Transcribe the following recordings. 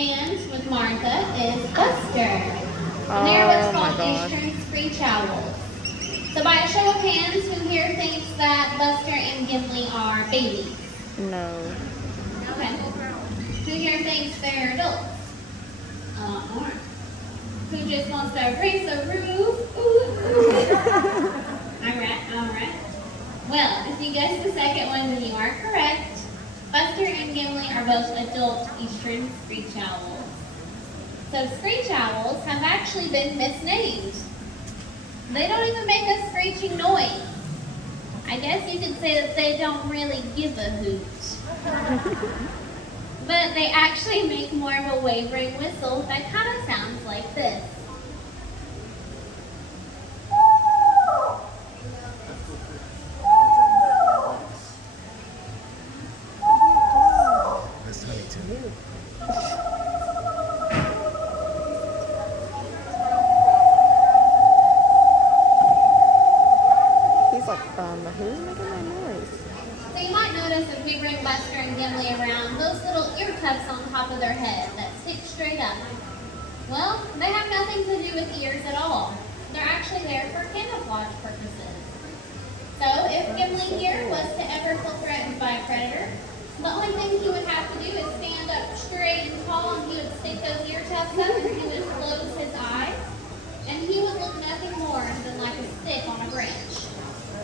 And with Martha is Buster. And they're what's Oh my called gosh. eastern screech owls. So by a show of hands, who here thinks that Buster and Gimli are babies? No. Okay. Who here thinks they're adults? A lot more. Who just wants to raise the roof? Ooh, ooh. Alright. Well, if you guessed the second one, then you are correct. Buster and Gimli are both adult eastern screech owls. So screech owls have actually been misnamed. They don't even make a screeching noise. I guess you could say that they don't really give a hoot. But they actually make more of a wavering whistle that kind of sounds like this. That's honey too. He's like, who's making that noise? So you might notice if we bring Buster and Gimli around, those little ear tufts on top of their head that stick straight up. Well, they have nothing to do with ears at all. They're actually there for camouflage purposes. So if Gimli here was to ever feel threatened by a predator, the only thing he would have to do is stand up straight and tall, and he would stick those ear tufts up and he would close his eyes, and he would look nothing more than like a stick on a branch.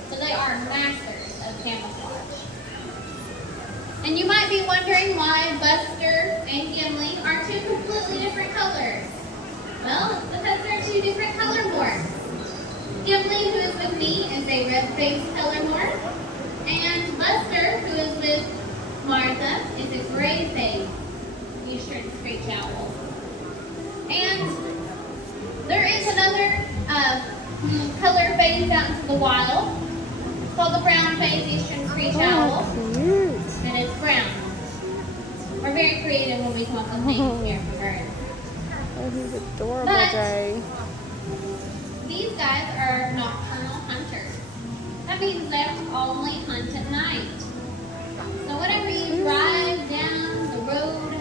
So they are masters of camouflage. And you might be wondering why Buster and Gimli are two completely different colors. Well, it's because they're two different color morphs. Gimli, who is with me, is a red-faced color morph. And Buster, who is with Martha, is a gray-faced eastern screech owl. And there is another color phase out into the wild. It's called the brown-faced eastern screech owl. Cute. And it's brown. We're very creative when we come up with names here for birds. Oh, he's adorable, But- Jay. These guys are nocturnal hunters. That means they only hunt at night. So whenever you drive down the road